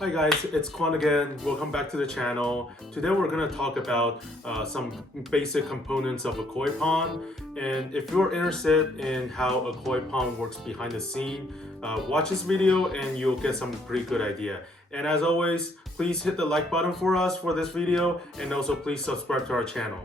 Hi guys, it's Quan again. Welcome back to the channel. Today we're going to talk about some basic components of a koi pond. And if you're interested in how a koi pond works behind the scene, watch this video and you'll get some pretty good idea. And as always, please hit the like button for us for this video, and also please subscribe to our channel.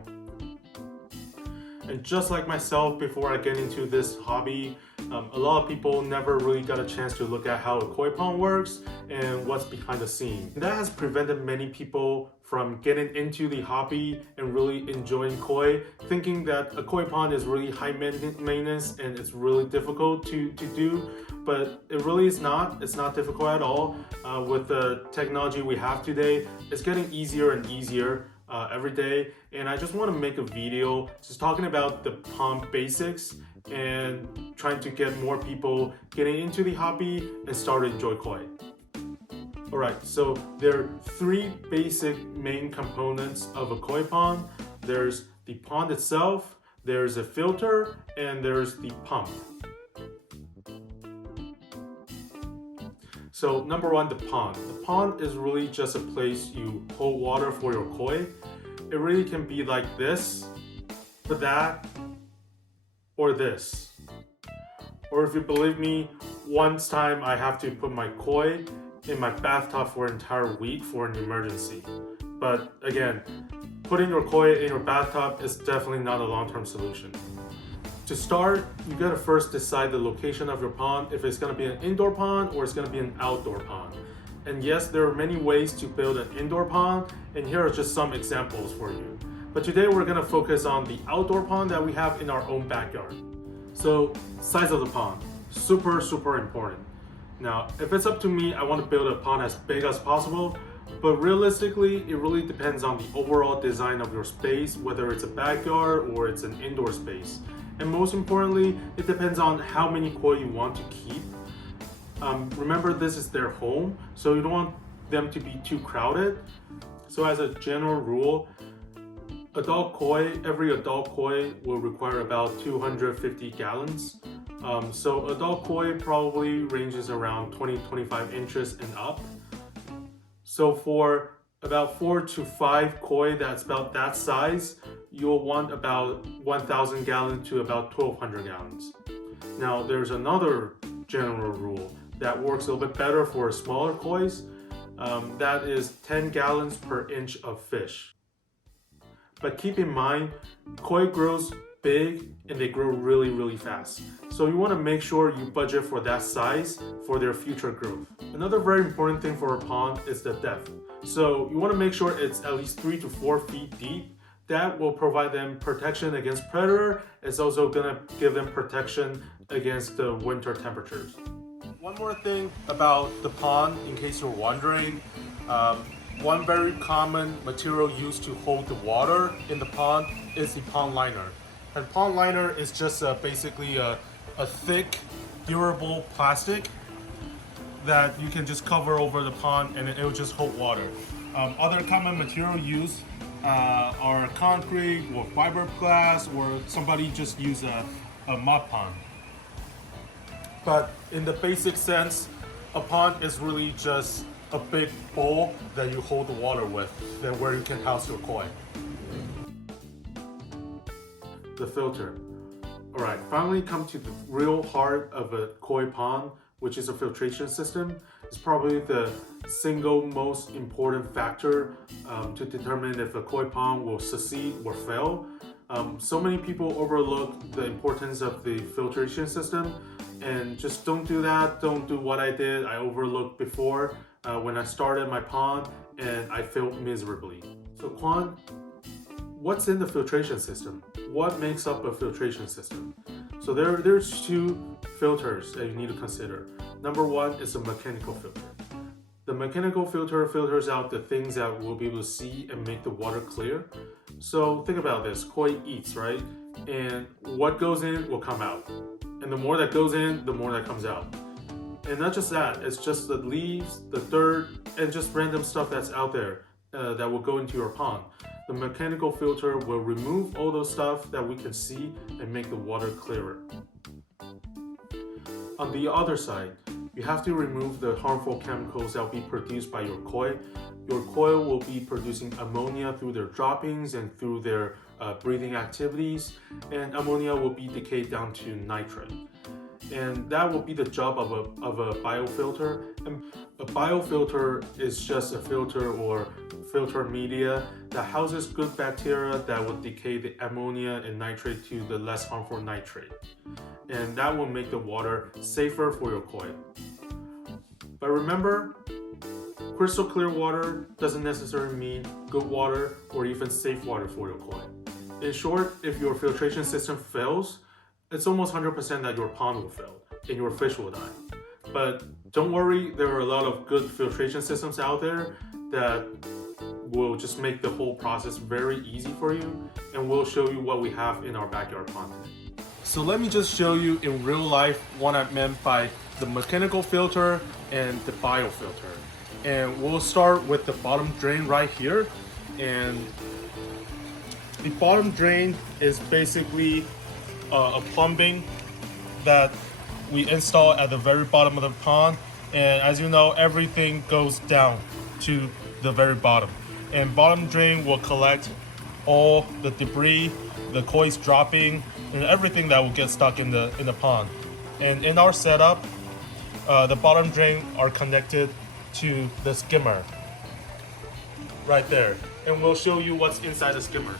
And just like myself, before I get into this hobby, a lot of people never really got a chance to look at how a koi pond works and what's behind the scene. And that has prevented many people from getting into the hobby and really enjoying koi, thinking that a koi pond is really high maintenance and it's really difficult to do, but it really is not. It's not difficult at all. With the technology we have today, it's getting easier and easier every day, and I just want to make a video just talking about the pond basics and trying to get more people getting into the hobby and start to enjoy koi. Alright, so there are three basic main components of a koi pond. There's the pond itself, there's a filter, and there's the pump. So number one, the pond. The pond is really just a place you hold water for your koi. It really can be like this, or that, or this. Or if you believe me, once time I have to put my koi in my bathtub for an entire week for an emergency. But again, putting your koi in your bathtub is definitely not a long-term solution. To start, you gotta first decide the location of your pond, if it's gonna be an indoor pond or it's gonna be an outdoor pond. And yes, there are many ways to build an indoor pond, and here are just some examples for you. But today we're gonna focus on the outdoor pond that we have in our own backyard. So, size of the pond, super important. Now, if it's up to me, I want to build a pond as big as possible, but realistically, it really depends on the overall design of your space, whether it's a backyard or it's an indoor space. And most importantly, it depends on how many koi you want to keep. Remember, this is their home, so you don't want them to be too crowded. So as a general rule, every adult koi will require about 250 gallons. So adult koi probably ranges around 20-25 inches and up. So for about 4 to 5 koi that's about that size, you'll want about 1,000 gallons to about 1,200 gallons. Now there's another general rule that works a little bit better for smaller kois. That is 10 gallons per inch of fish. But keep in mind, koi grows big and they grow really fast. So you want to make sure you budget for that size for their future growth. Another very important thing for a pond is the depth. So you want to make sure it's at least 3 to 4 feet deep. That will provide them protection against predator. It's also gonna give them protection against the winter temperatures. One more thing about the pond, in case you're wondering, one very common material used to hold the water in the pond is the pond liner. And pond liner is just basically a thick, durable plastic that you can just cover over the pond and it will just hold water. Other common material used are concrete or fiberglass, or somebody just use a mud pond. But in the basic sense, a pond is really just a big bowl that you hold the water with, then where you can house your koi. The filter. Alright, finally come to the real heart of a koi pond, which is a filtration system. It's probably the single most important factor to determine if a koi pond will succeed or fail. So many people overlook the importance of the filtration system, and just don't do that. Don't do what I did. I overlooked before when I started my pond, and I failed miserably. So Quan, what's in the filtration system? What makes up a filtration system? So there's two filters that you need to consider. Number one is a mechanical filter. The mechanical filter filters out the things that we'll be able to see and make the water clear. So think about this, koi eats, right? And what goes in will come out. And the more that goes in, the more that comes out. And not just that, it's just the leaves, the dirt, and just random stuff that's out there that will go into your pond. The mechanical filter will remove all those stuff that we can see and make the water clearer. On the other side, you have to remove the harmful chemicals that will be produced by your koi. Your koi will be producing ammonia through their droppings and through their breathing activities, and ammonia will be decayed down to nitrate. And that will be the job of a biofilter. And a biofilter is just a filter or filter media that houses good bacteria that will decay the ammonia and nitrate to the less harmful nitrate. And that will make the water safer for your koi. But remember, crystal clear water doesn't necessarily mean good water or even safe water for your koi. In short, if your filtration system fails, it's almost 100% that your pond will fail and your fish will die. But don't worry, there are a lot of good filtration systems out there that will just make the whole process very easy for you, and we'll show you what we have in our backyard pond today. So let me just show you in real life what I meant by the mechanical filter and the biofilter. And we'll start with the bottom drain right here. And the bottom drain is basically a plumbing that we install at the very bottom of the pond. And as you know, everything goes down to the very bottom. And bottom drain will collect all the debris, the koi's dropping, and everything that will get stuck in the pond. And in our setup, the bottom drain are connected to the skimmer right there. And we'll show you what's inside the skimmer.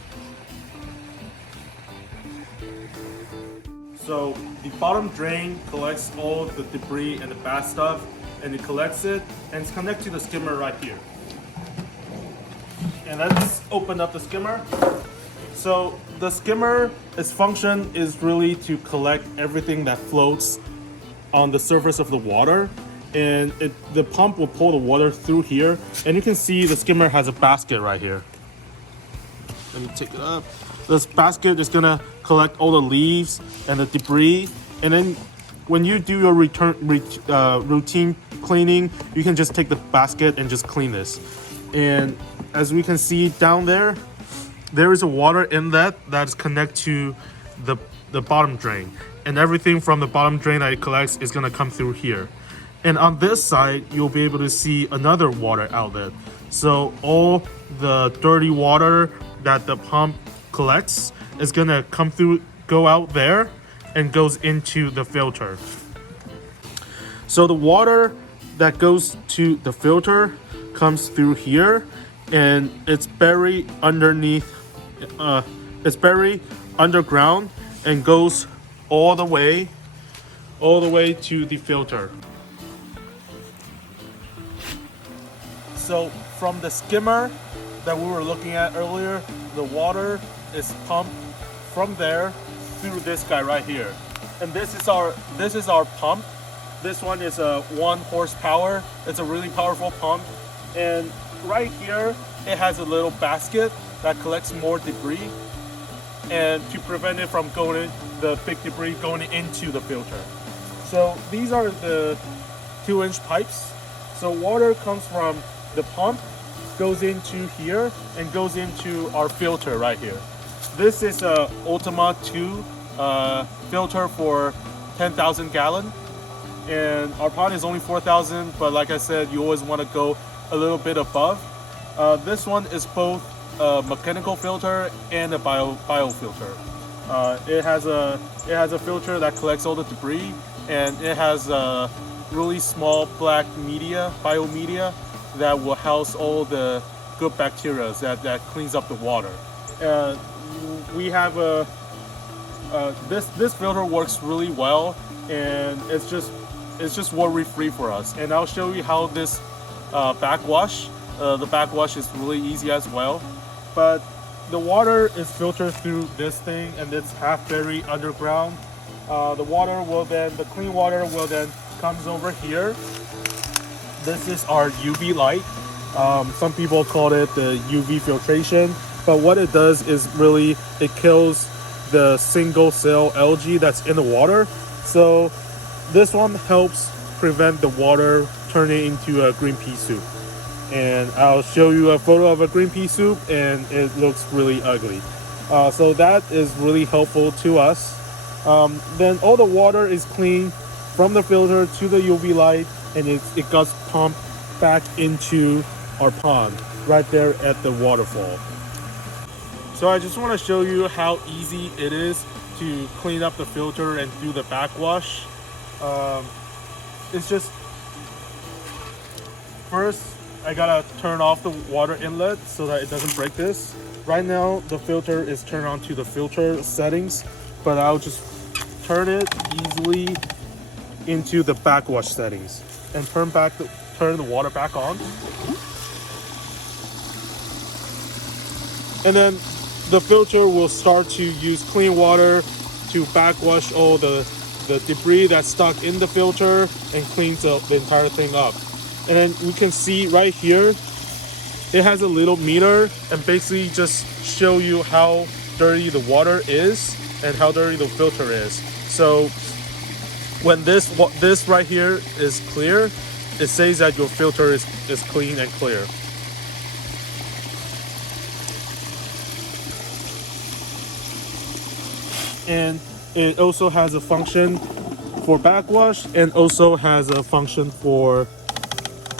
So the bottom drain collects all the debris and the bad stuff, and it collects it, and it's connected to the skimmer right here. And let's open up the skimmer. So the skimmer, its function is really to collect everything that floats on the surface of the water, and the pump will pull the water through here. And you can see the skimmer has a basket right here. Let me take it up. This basket is gonna collect all the leaves and the debris, and then when you do your routine cleaning, you can just take the basket and just clean this. And as we can see down there, there is a water inlet that's connected to the bottom drain, and everything from the bottom drain that it collects is gonna come through here. And on this side, you'll be able to see another water outlet. So all the dirty water that the pump collects is gonna come through, go out there, and goes into the filter. So the water that goes to the filter comes through here, and it's buried underneath. It's buried underground and goes all the way to the filter. So from the skimmer that we were looking at earlier, the water is pumped from there through this guy right here. And this is our pump. This one is a 1 horsepower. It's a really powerful pump. And right here, it has a little basket that collects more debris, and to prevent it from the big debris going into the filter. So these are the 2-inch pipes. So water comes from the pump, goes into here, and goes into our filter right here. This is a Ultima II filter for 10,000 gallon, and our pond is only 4,000, but like I said, you always want to go a little bit above. This one is both a mechanical filter and a biofilter. It has a filter that collects all the debris, and it has a really small black biomedia that will house all the good bacteria that cleans up the water. We have this filter works really well, and it's just worry-free for us. And I'll show you how this backwash. The backwash is really easy as well. But the water is filtered through this thing, and it's half buried underground. The clean water will then comes over here. This is our UV light. Some people call it the UV filtration, but what it does is really it kills the single cell algae that's in the water. So this one helps prevent the water turning into a green pea soup. And I'll show you a photo of a green pea soup, and it looks really ugly. So that is really helpful to us. Then all the water is clean from the filter to the UV light, and it gets pumped back into our pond right there at the waterfall. So I just want to show you how easy it is to clean up the filter and do the backwash. It's just, first I gotta turn off the water inlet so that it doesn't break this. Right now the filter is turned on to the filter settings, but I'll just turn it easily into the backwash settings and turn the water back on. And then the filter will start to use clean water to backwash all the debris that's stuck in the filter and cleans the entire thing up. And then we can see right here, it has a little meter and basically just show you how dirty the water is and how dirty the filter is. So when this right here is clear, it says that your filter is clean and clear. And it also has a function for backwash and also has a function for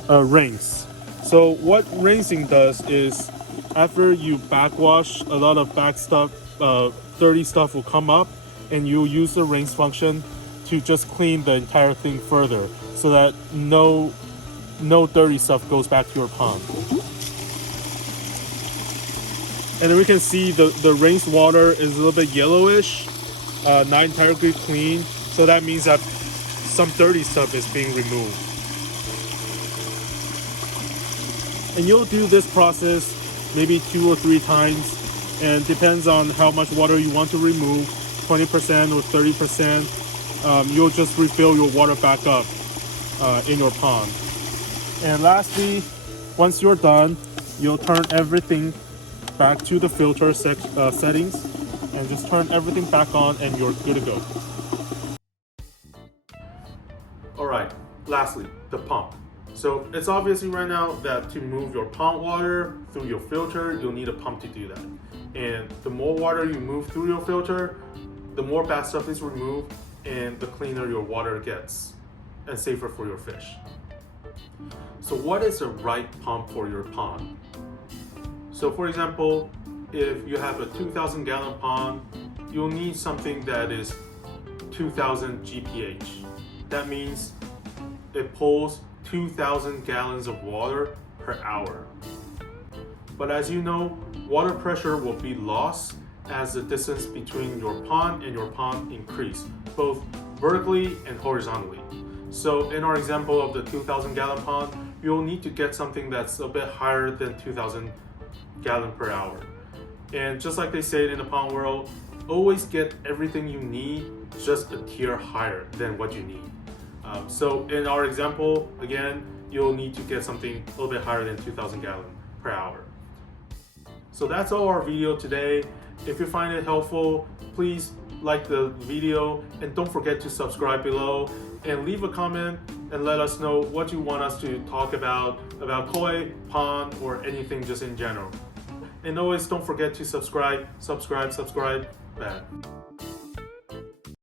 rinse. So what rinsing does is, after you backwash, a lot of back stuff, dirty stuff will come up, and you'll use the rinse function to just clean the entire thing further so that no dirty stuff goes back to your pond. And then we can see the rinsed water is a little bit yellowish, not entirely clean, so that means that some dirty stuff is being removed. And you'll do this process maybe 2 or 3 times, and depends on how much water you want to remove, 20% or 30%. You'll just refill your water back up in your pond. And lastly, once you're done, you'll turn everything back to the filter settings and just turn everything back on, and you're good to go. Alright, lastly, the pump. So it's obviously right now that to move your pond water through your filter, you'll need a pump to do that. And the more water you move through your filter, the more bad stuff is removed and the cleaner your water gets and safer for your fish. So what is the right pump for your pond? So for example, if you have a 2,000 gallon pond, you'll need something that is 2,000 GPH. That means it pulls 2,000 gallons of water per hour. But as you know, water pressure will be lost as the distance between your pond and your pond increase, both vertically and horizontally. So in our example of the 2,000 gallon pond, you'll need to get something that's a bit higher than 2,000 gallon per hour. And just like they say in the pond world, always get everything you need just a tier higher than what you need. So in our example, again, you'll need to get something a little bit higher than 2,000 gallon per hour. So that's all our video today. If you find it helpful, please like the video and don't forget to subscribe below and leave a comment and let us know what you want us to talk about koi, pond, or anything just in general. And always don't forget to subscribe. Bad.